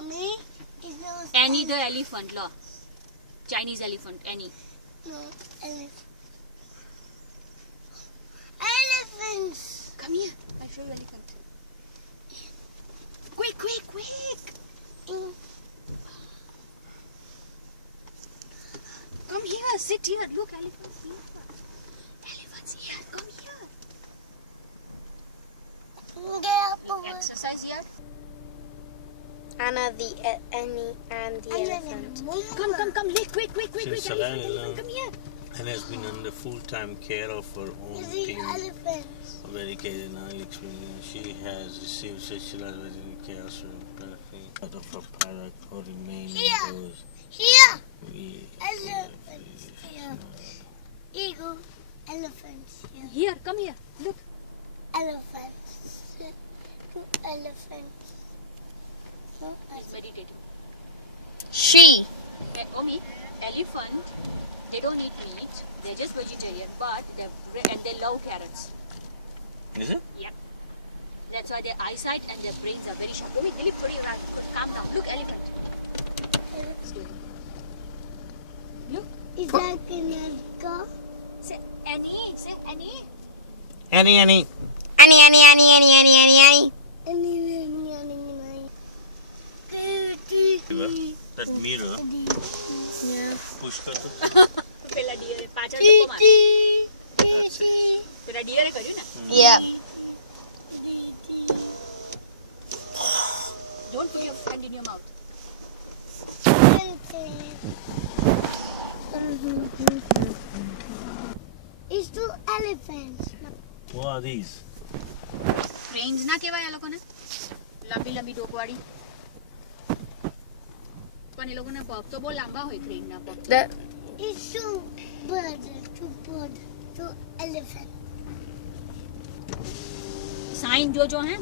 Mommy, is those Annie the elephant, lo. Chinese elephant, Annie. no elephant. Elephants. Come here, I'll show you elephant. Quick, quick, quick. Mm. Come here, sit here. Look, elephants here. Elephants here, come here. Get up over. Exercise here. Anna, Annie, and the elephant. Come, quick, quick, Since elephant, come here. and has been under full-time care of her own Is the team. elephants? Medicated now experienced. She has received sexual care out of her product or remaining Here. those. Here. We, Elephants. Here. Eagle. Elephants. Here. Here, come here. Look. Elephants. Two elephants. No, He's meditating. She. Omi, elephant, they don't eat meat. They're just vegetarian, but they love carrots. is it? Yep. That's why their eyesight and their brains are very sharp. Omi, Dilip, calm down. Look, elephant. Look. Is that gonna go? Say Annie. Say Annie. Annie. Annie, Annie, Annie, Annie, Annie, Annie, Annie. That mirror. Yeah. Push કરતો પેલા dear પાછળ ધક્કો માર. That's it. પેલા ડિયરે કર્યું ને. Yeah. Don't put your hand in your mouth. It's two elephants. What are these? Cranes ના કહેવાય આ લોકોને. લંબી ડોકવાળી. પણ એ લોકોના પગ તો બહુ લાંબા હોય ક્રેનના પગ. It's two birds. Two elephants. Sign જોજો હે.